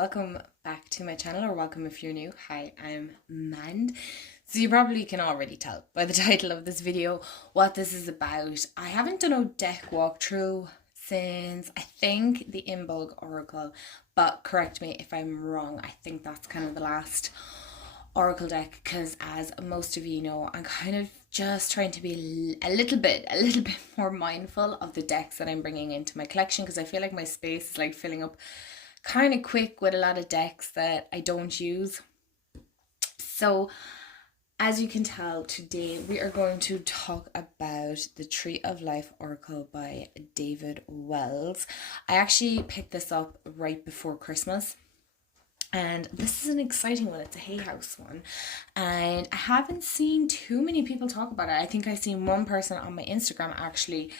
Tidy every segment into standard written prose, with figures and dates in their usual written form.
welcome back to my channel, or welcome if you're new. Hi, I'm Mand. So you probably can already tell by the title of this video what this is about. I haven't done a deck walkthrough since I think the Imbolg Oracle, but correct me if I'm wrong. I think that's kind of the last Oracle deck, because as most of you know, I'm kind of just trying to be a little bit more mindful of the decks that I'm bringing into my collection, because I feel like my space is like filling up kind of quick with a lot of decks that I don't use. So as you can tell, today we are going to talk about the Tree of Life Oracle by David Wells. I actually picked this up right before Christmas, and this is an exciting one. It's a Hay House one, and I haven't seen too many people talk about it. I think I've seen one person on my Instagram actually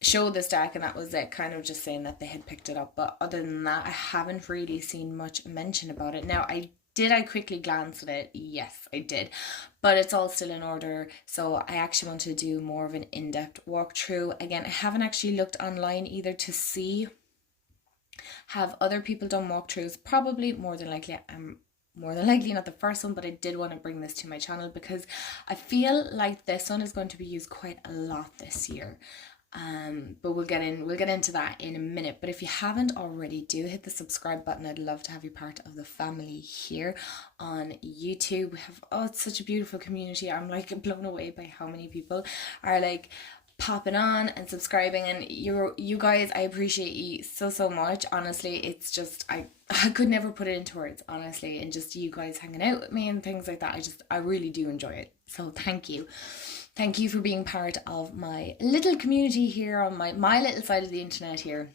show this deck, and that was it, kind of just saying that they had picked it up. But other than that, I haven't really seen much mention about it. Now, I quickly glance at it? Yes, I did, but it's all still in order, so I actually want to do more of an in-depth walkthrough. Again, I haven't actually looked online either to see have other people done walkthroughs. Probably more than likely not the first one, but I did want to bring this to my channel because I feel like this one is going to be used quite a lot this year. But we'll get into that in a minute. But if you haven't already, do hit the subscribe button. I'd love to have you part of the family here on YouTube. We have, it's such a beautiful community. I'm like blown away by how many people are like popping on and subscribing, and you guys, I appreciate you so much. Honestly, it's just I could never put it into words, honestly, and just you guys hanging out with me and things like that, I really do enjoy it. So thank you for being part of my little community here on my little side of the internet here.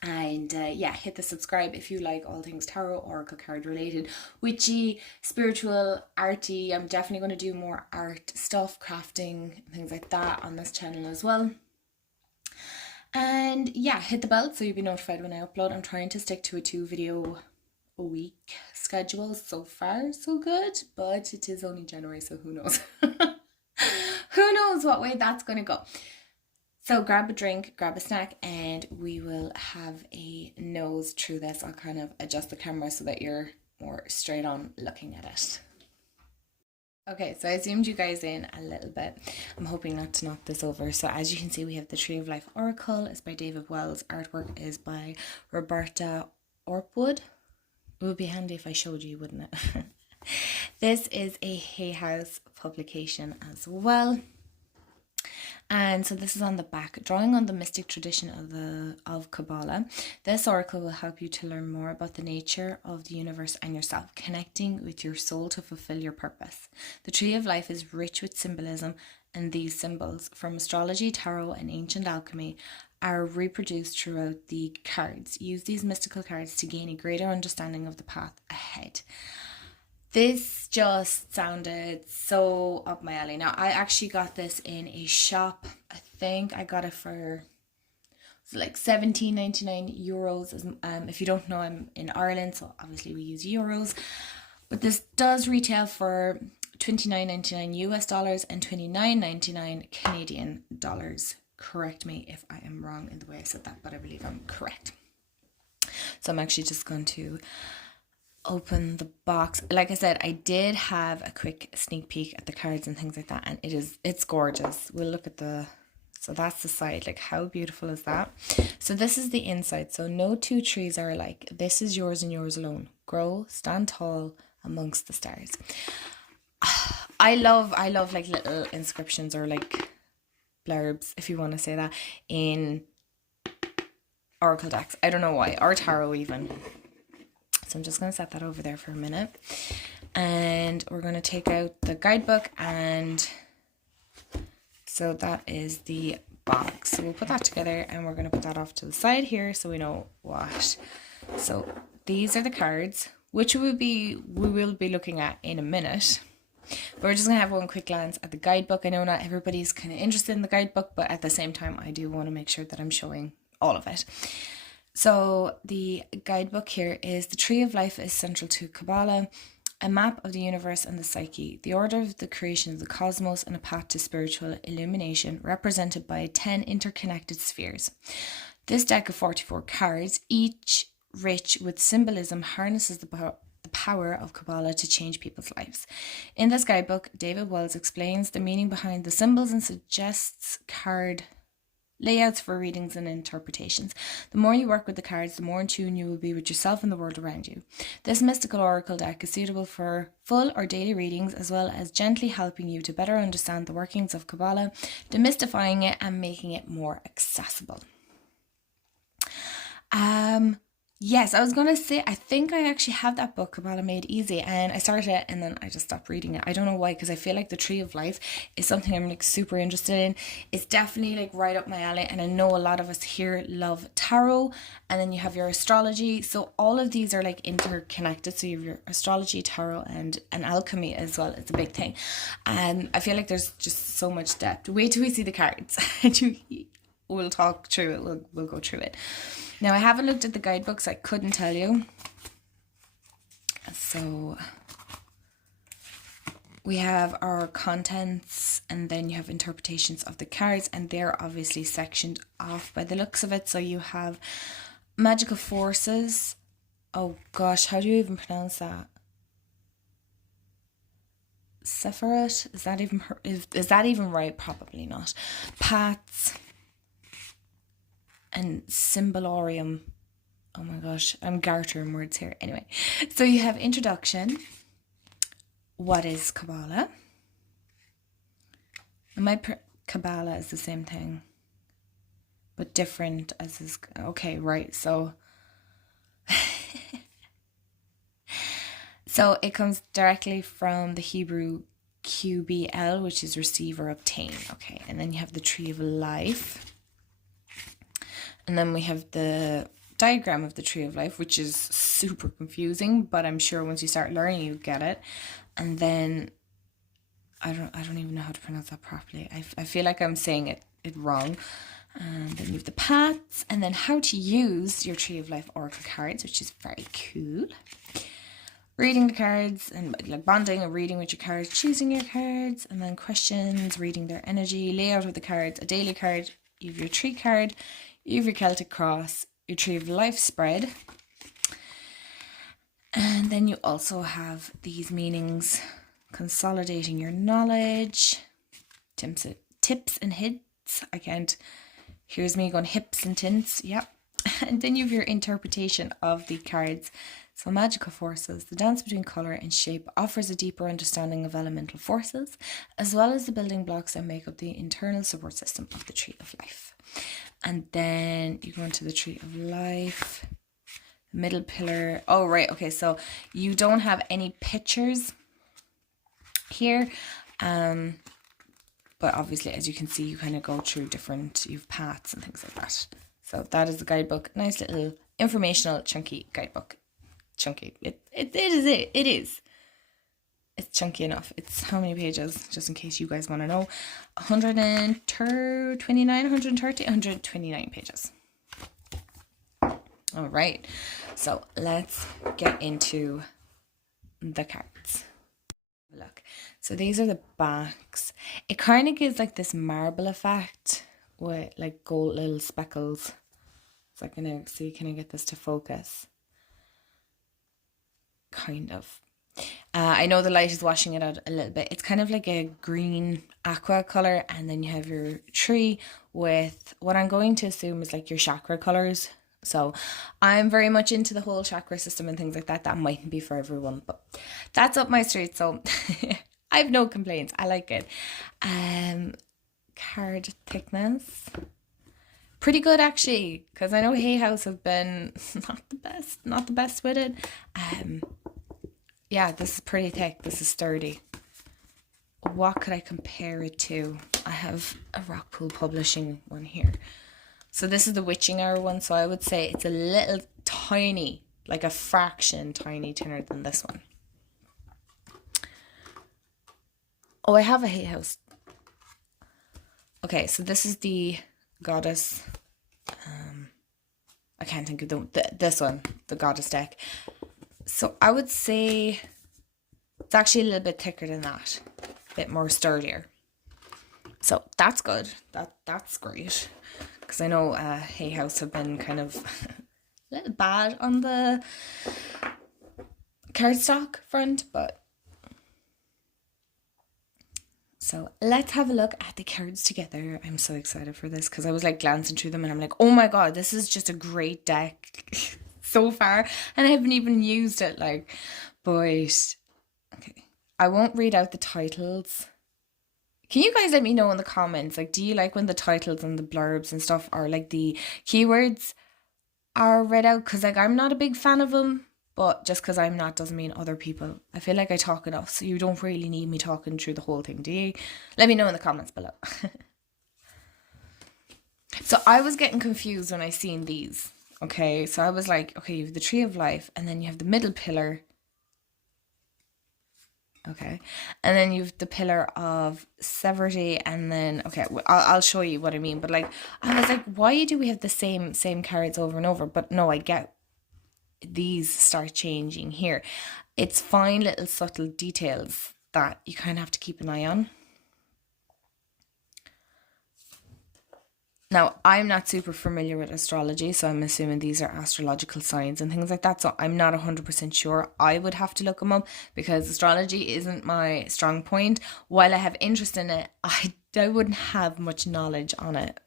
And yeah, hit the subscribe if you like all things tarot, oracle card related, witchy, spiritual, arty. I'm definitely going to do more art stuff, crafting, things like that on this channel as well. And yeah, hit the bell so you'll be notified when I upload. I'm trying to stick to a 2 video a week schedule. So far so good, but it is only January, so who knows. Who knows what way that's going to go. So grab a drink, grab a snack, and we will have a nose through this. I'll kind of adjust the camera so that you're more straight on looking at it. Okay, so I zoomed you guys in a little bit. I'm hoping not to knock this over. So as you can see, we have the Tree of Life Oracle. It's by David Wells. Artwork is by Roberta Orpwood. It would be handy if I showed you, wouldn't it? This is a Hay House publication as well. And so this is on the back, drawing on the mystic tradition of Kabbalah. This oracle will help you to learn more about the nature of the universe and yourself, connecting with your soul to fulfill your purpose. The Tree of Life is rich with symbolism, and these symbols from astrology, tarot, and ancient alchemy are reproduced throughout the cards. Use these mystical cards to gain a greater understanding of the path ahead. This just sounded so up my alley. Now, I actually got this in a shop. I think I got it for like €17.99. If you don't know, I'm in Ireland, so obviously we use euros. But this does retail for $29.99 US dollars and $29.99 Canadian dollars. Correct me if I am wrong in the way I said that, but I believe I'm correct. So I'm actually just going to open the box. Like I said, I did have a quick sneak peek at the cards and things like that, and it's gorgeous. We'll look at so that's the side. Like, how beautiful is that? So this is the inside. So no two trees are alike. This is yours and yours alone. Grow, stand tall amongst the stars. I love like little inscriptions or like blurbs, if you want to say that, in oracle decks. I don't know why, or tarot even. So I'm just going to set that over there for a minute. And we're going to take out the guidebook, and so that is the box. So we'll put that together, and we're going to put that off to the side here so we know what. So these are the cards, which we will be looking at in a minute. But we're just going to have one quick glance at the guidebook. I know not everybody's kind of interested in the guidebook, but at the same time, I do want to make sure that I'm showing all of it. So the guidebook here is: the Tree of Life is central to Kabbalah, a map of the universe and the psyche, the order of the creation of the cosmos, and a path to spiritual illumination, represented by 10 interconnected spheres. This deck of 44 cards, each rich with symbolism, harnesses the power of Kabbalah to change people's lives. In this guidebook, David Wells explains the meaning behind the symbols and suggests card layouts for readings and interpretations. The more you work with the cards, the more in tune you will be with yourself and the world around you. This mystical oracle deck is suitable for full or daily readings, as well as gently helping you to better understand the workings of Kabbalah, demystifying it and making it more accessible. Yes, I was going to say, I think I actually have that book, Kabbalah Made Easy, and I started it and then I just stopped reading it. I don't know why, because I feel like the Tree of Life is something I'm like super interested in. It's definitely like right up my alley, and I know a lot of us here love tarot, and then you have your astrology. So all of these are like interconnected. So you have your astrology, tarot, and alchemy as well. It's a big thing. And I feel like there's just so much depth. Wait till we see the cards. We'll talk through it. We'll go through it. Now, I haven't looked at the guidebooks. I couldn't tell you. So we have our contents, and then you have interpretations of the cards, and they're obviously sectioned off by the looks of it. So you have magical forces. Oh gosh, how do you even pronounce that? Sephiroth? Is that even right? Probably not. Paths and Symbolorium. Oh my gosh, I'm gartering words here. Anyway, so you have introduction. What is Kabbalah? Kabbalah is the same thing, but different as is. Okay, right. So, so it comes directly from the Hebrew QBL, which is receive or obtain. Okay, and then you have the Tree of Life. And then we have the diagram of the Tree of Life, which is super confusing, but I'm sure once you start learning, you get it. And then I don't even know how to pronounce that properly. I feel like I'm saying it wrong. And then you have the paths, and then how to use your Tree of Life oracle cards, which is very cool. Reading the cards and like bonding and reading with your cards, choosing your cards, and then questions, reading their energy, layout of the cards, a daily card, you have your tree card, you have your Celtic cross, your Tree of Life spread, and then you also have these meanings: consolidating your knowledge, tips and hints. I can't. Here's me going hips and tints. Yep. And then you have your interpretation of the cards. So magical forces, the dance between colour and shape offers a deeper understanding of elemental forces, as well as the building blocks that make up the internal support system of the Tree of Life. And then you go into the Tree of Life, middle pillar. Oh, right. Okay, so you don't have any pictures here. But obviously, as you can see, you kind of go through different, you have paths and things like that. So that is the guidebook. Nice little informational, chunky guidebook. Chunky. It is. It's chunky enough. It's how many pages, just in case you guys want to know. 129 pages. All right. So let's get into the cards. Look. So these are the backs. It kind of gives like this marble effect with like gold little speckles. So I'm going to see, can I get this to focus? Kind of. I know the light is washing it out a little bit. It's kind of like a green aqua color, and then you have your tree with what I'm going to assume is like your chakra colors. So I'm very much into the whole chakra system and things like that. That mightn't be for everyone, but that's up my street. So I have no complaints. I like it. Card thickness. Pretty good actually, because I know Hay House have been not the best with it. Yeah, this is pretty thick. This is sturdy. What could I compare it to? I have a Rockpool Publishing one here. So this is the Witching Hour one. So I would say it's a little tiny, like a fraction tiny thinner than this one. Oh, I have a Hay House. Okay, so this is the Goddess. I can't think of this one, the Goddess deck. So I would say it's actually a little bit thicker than that, a bit more sturdier. So that's good. That's great, because I know Hay House have been kind of a little bad on the cardstock front, but so let's have a look at the cards together. I'm so excited for this because I was like glancing through them and I'm like, oh my god, this is just a great deck so far, and I haven't even used it, like, but okay, I won't read out the titles. Can you guys let me know in the comments, like, do you like when the titles and the blurbs and stuff are like the keywords are read out? Because like I'm not a big fan of them, but just because I'm not doesn't mean other people. I feel like I talk enough, so you don't really need me talking through the whole thing, do you? Let me know in the comments below. So I was getting confused when I seen these. Okay, so I was like, okay, you have the Tree of Life, and then you have the middle pillar. Okay, and then you've the pillar of severity, and then okay, I'll show you what I mean. But like, I was like, why do we have the same cards over and over? But no, I get these start changing here. It's fine little subtle details that you kind of have to keep an eye on. Now, I'm not super familiar with astrology, so I'm assuming these are astrological signs and things like that. So I'm not 100% sure. I would have to look them up because astrology isn't my strong point. While I have interest in it, I wouldn't have much knowledge on it.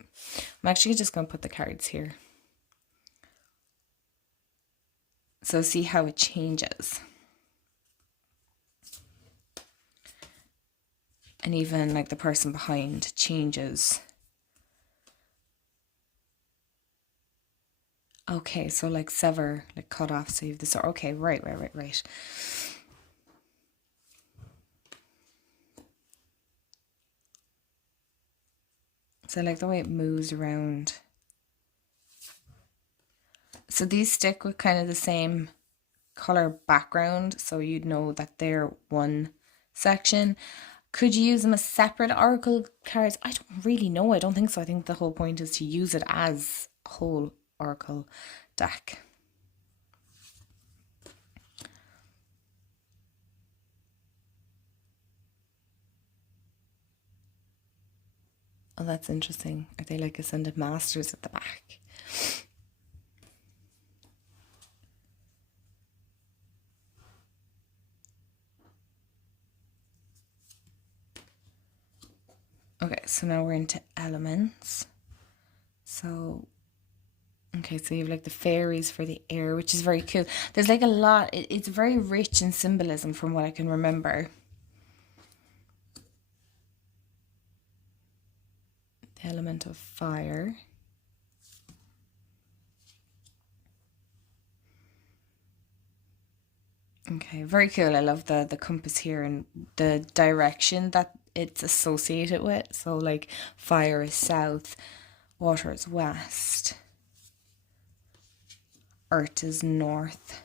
I'm actually just going to put the cards here. So see how it changes. And even like the person behind changes. Okay, so like sever, like cut off, so you have this. Okay, right. So I like the way it moves around. So these stick with kind of the same color background, so you'd know that they're one section. Could you use them as separate oracle cards? I don't really know. I don't think so. I think the whole point is to use it as a whole oracle deck. Oh, that's interesting. Are they like Ascended Masters at the back? Okay, so now we're into elements. So, okay, so you have like the fairies for the air, which is very cool. There's like a lot, it's very rich in symbolism from what I can remember. The element of fire. Okay, very cool. I love the compass here and the direction that it's associated with. So like fire is south, water is west, earth is north.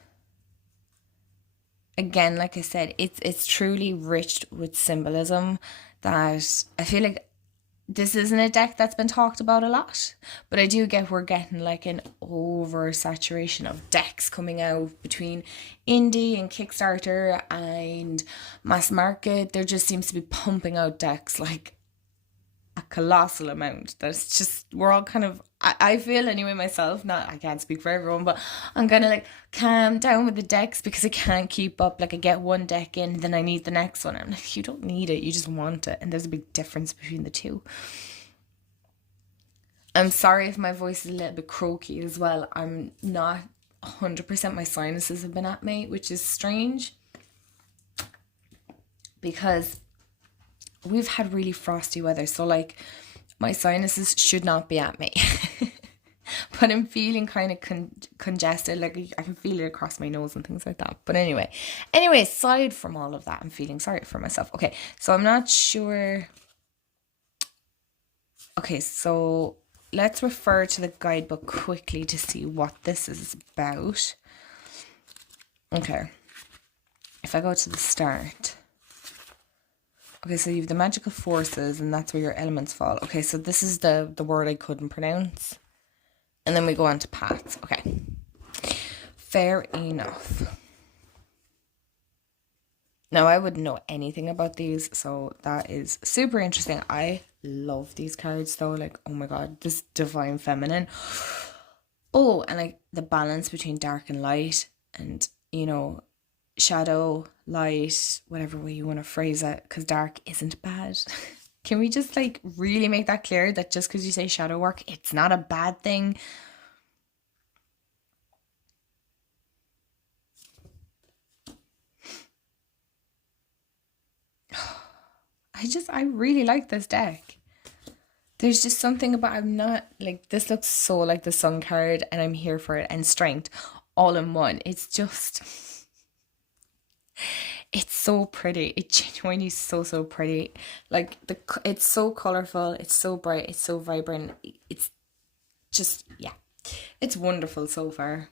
Again, like I said, it's truly rich with symbolism that I feel like this isn't a deck that's been talked about a lot, but I do get we're getting like an oversaturation of decks coming out between indie and Kickstarter and mass market. There just seems to be pumping out decks like a colossal amount. That's just, we're all kind of, I feel anyway myself, not, I can't speak for everyone, but I'm kind of like calm down with the decks because I can't keep up. Like I get one deck in, then I need the next one. I'm like, you don't need it, you just want it. And there's a big difference between the two. I'm sorry if my voice is a little bit croaky as well. I'm not 100%, my sinuses have been at me, which is strange because we've had really frosty weather, so like my sinuses should not be at me. But I'm feeling kind of congested, like I can feel it across my nose and things like that. But anyway, aside from all of that, I'm feeling sorry for myself. Okay, so I'm not sure. Okay, so let's refer to the guidebook quickly to see what this is about. Okay, if I go to the start. Okay, so you have the magical forces, and that's where your elements fall. Okay, so this is the word I couldn't pronounce. And then we go on to paths. Okay. Fair enough. Now, I wouldn't know anything about these, so that is super interesting. I love these cards, though. Like, oh my god, this Divine Feminine. Oh, and like the balance between dark and light, and shadow, light, whatever way you want to phrase it, because dark isn't bad. Can we just like really make that clear that just because you say shadow work, it's not a bad thing? I really like this deck. There's just something about, I'm not like, this looks so like the sun card and I'm here for it, and strength all in one. It's just, it's so pretty. It genuinely is so, so pretty. Like it's so colorful, it's so bright, it's so vibrant. It's just, yeah, it's wonderful so far.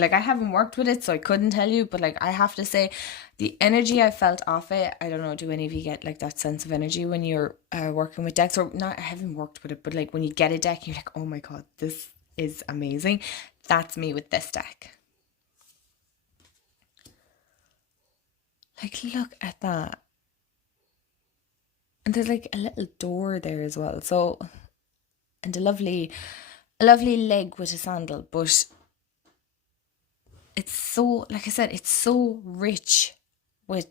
Like, I haven't worked with it, so I couldn't tell you, but like, I have to say, the energy I felt off it, I don't know, do any of you get like that sense of energy when you're working with decks? Or not, I haven't worked with it, but like when you get a deck, you're like, oh my god, this is amazing. That's me with this deck. Like, look at that. And there's like a little door there as well. So, and a lovely leg with a sandal, but it's so, like I said, it's so rich with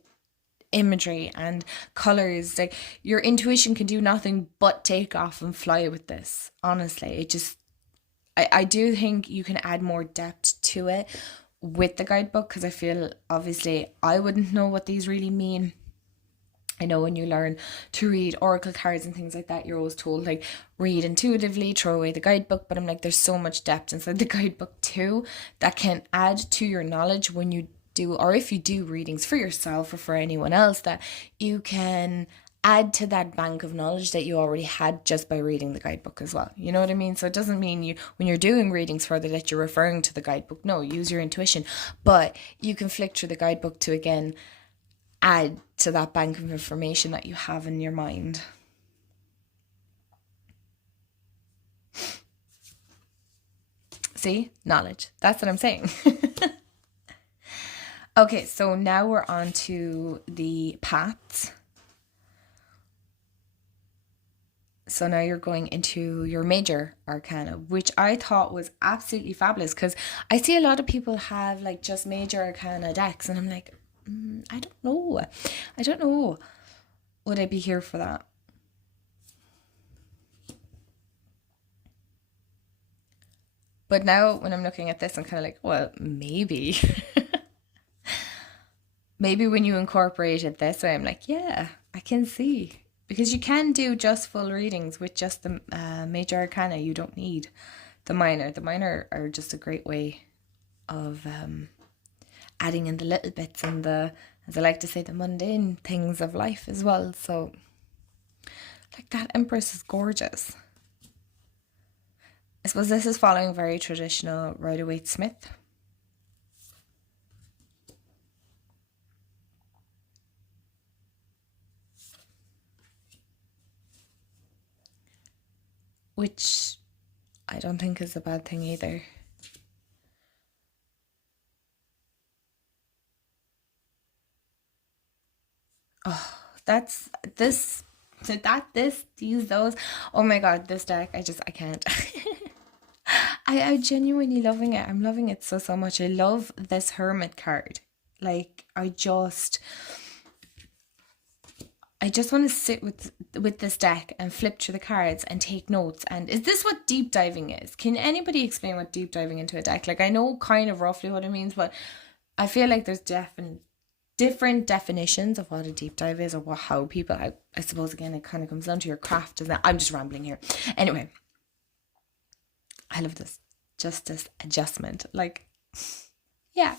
imagery and colors. Like, your intuition can do nothing but take off and fly with this. Honestly, it just, I do think you can add more depth to it with the guidebook, because I feel obviously I wouldn't know what these really mean. I know when you learn to read oracle cards and things like that, you're always told like read intuitively, throw away the guidebook. But I'm like, there's so much depth inside the guidebook too that can add to your knowledge when you do, or if you do readings for yourself or for anyone else, that you can add to that bank of knowledge that you already had just by reading the guidebook as well. You know what I mean? So it doesn't mean you, when you're doing readings further, that you're referring to the guidebook. No, use your intuition. But you can flick through the guidebook to again add to that bank of information that you have in your mind. See? Knowledge. That's what I'm saying. Okay, so now we're on to the paths. So now you're going into your major arcana, which I thought was absolutely fabulous, because I see a lot of people have like just major arcana decks, and I'm like, I don't know. I don't know. Would I be here for that? But now when I'm looking at this, I'm kind of like, well, maybe. Maybe when you incorporate it this way, I'm like, yeah, I can see. Because you can do just full readings with just the major arcana. You don't need the minor. The minor are just a great way of adding in the little bits and the, as I like to say, the mundane things of life as well. So, like, that Empress is gorgeous. I suppose this is following very traditional Rider-Waite-Smith. Which I don't think is a bad thing either. Oh, that's this, so that, this, these, those. Oh my god, this deck, I can't. I genuinely loving it. I'm loving it so, so much. I love this Hermit card. Like, I just want to sit with this deck and flip through the cards and take notes. And is this what deep diving is? Can anybody explain what deep diving into a deck? Like, I know kind of roughly what it means, but I feel like there's different definitions of what a deep dive is, or how people, I suppose again it kind of comes down to your craft, doesn't it? I'm just rambling here. Anyway, I love this. Just this adjustment. Like, yeah.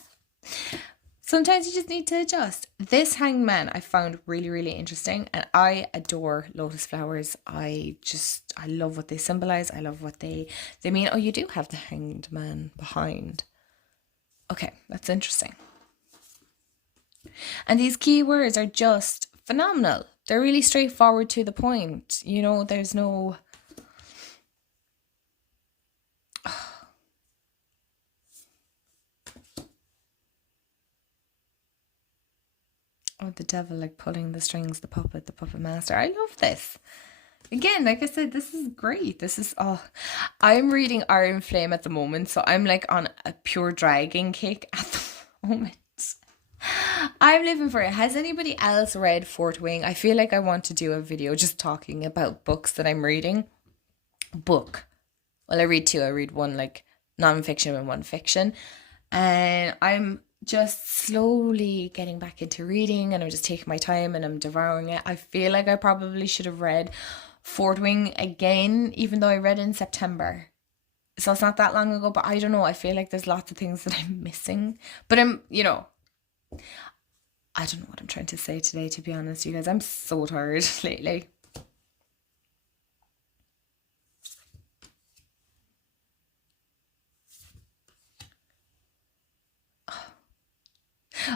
Sometimes you just need to adjust. This hangman I found really, really interesting, and I adore lotus flowers. I love what they symbolize. I love what they mean. Oh, you do have the hanged man behind. Okay, that's interesting. And these keywords are just phenomenal. They're really straightforward, to the point. There's no, oh, the devil, like pulling the strings, the puppet master. I love this. again, like I said, this is great. This is, oh, I'm reading Iron Flame at the moment, so I'm like on a pure dragon kick at the moment. I'm living for it. Has anybody else read Fort Wing? I feel like I want to do a video just talking about books that I'm reading. Book. Well, I read two. I read one like non-fiction and one fiction. And I'm just slowly getting back into reading, and I'm just taking my time and I'm devouring it. I feel like I probably should have read Fort Wing again, even though I read it in September. So it's not that long ago, but I don't know. I feel like there's lots of things that I'm missing. But I don't know what I'm trying to say today, to be honest, you guys. I'm so tired lately.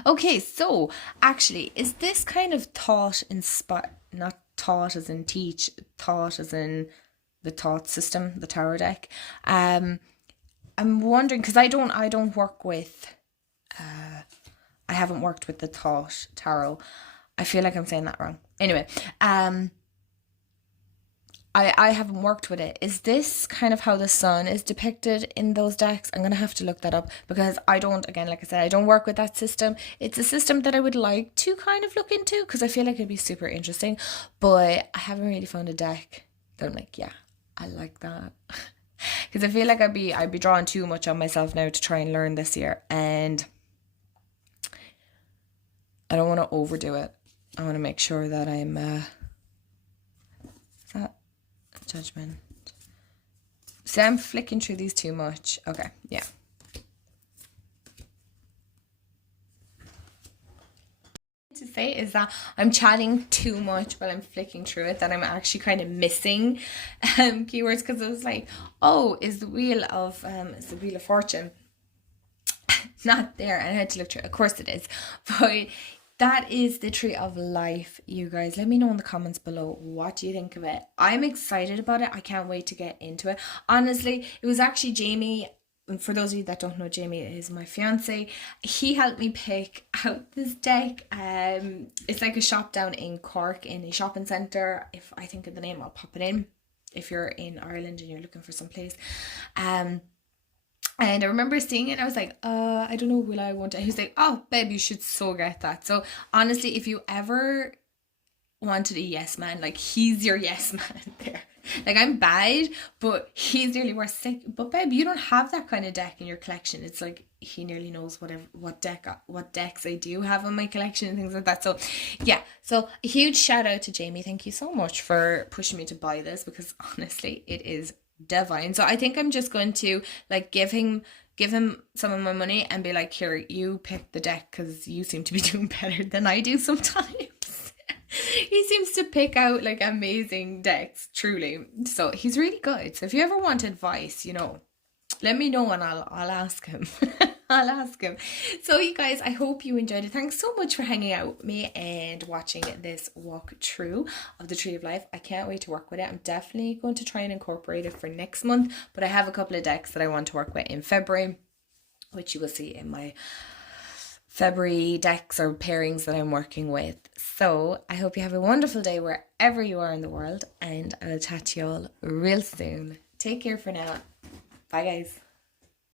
Okay, so actually, is this kind of thought inspire, not taught as in teach, thought as in the thought system, the tarot deck? Um, I'm wondering because I don't work with, I haven't worked with the thought tarot. I feel like I'm saying that wrong. Anyway, I haven't worked with it. Is this kind of how the sun is depicted in those decks? I'm gonna have to look that up because I don't, again, like I said, I don't work with that system. It's a system that I would like to kind of look into because I feel like it'd be super interesting, but I haven't really found a deck that I'm like, yeah, I like that. Because I feel like I'd be drawing too much on myself now to try and learn this year, and I don't want to overdo it. I want to make sure that I'm is that judgment. See, I'm flicking through these too much. Okay, yeah. To say is that I'm chatting too much while I'm flicking through it, that I'm actually kind of missing keywords, because I was like, oh, is the wheel of fortune not there? And I had to look through it. Of course it is. But that is the tree of life, you guys. Let me know in the comments below, what do you think of it? I'm excited about it. I can't wait to get into it. Honestly, it was actually Jamie. And for those of you that don't know, Jamie is my fiance. He helped me pick out this deck. It's like a shop down in Cork in a shopping centre. If I think of the name, I'll pop it in. If you're in Ireland and you're looking for some place. And I remember seeing it, and I was like, I don't know, will I want it? He was like, oh, babe, you should so get that. So honestly, if you ever wanted a yes man, like, he's your yes man there. Like, I'm bad, but he's nearly worth sick. But babe, you don't have that kind of deck in your collection. It's like he nearly knows what decks I do have in my collection and things like that. So yeah, so a huge shout out to Jamie. Thank you so much for pushing me to buy this, because honestly, it is divine. So I think I'm just going to like give him some of my money and be like, here, you pick the deck because you seem to be doing better than I do sometimes. He seems to pick out like amazing decks, truly. So he's really good. So if you ever want advice, let me know and I'll ask him. I'll ask him. So you guys, I hope you enjoyed it. Thanks so much for hanging out with me and watching this walkthrough of the Tree of Life. I can't wait to work with it. I'm definitely going to try and incorporate it for next month, but I have a couple of decks that I want to work with in February, which you will see in my February decks or pairings that I'm working with. So I hope you have a wonderful day wherever you are in the world, and I will chat to you all real soon. Take care for now. Bye guys.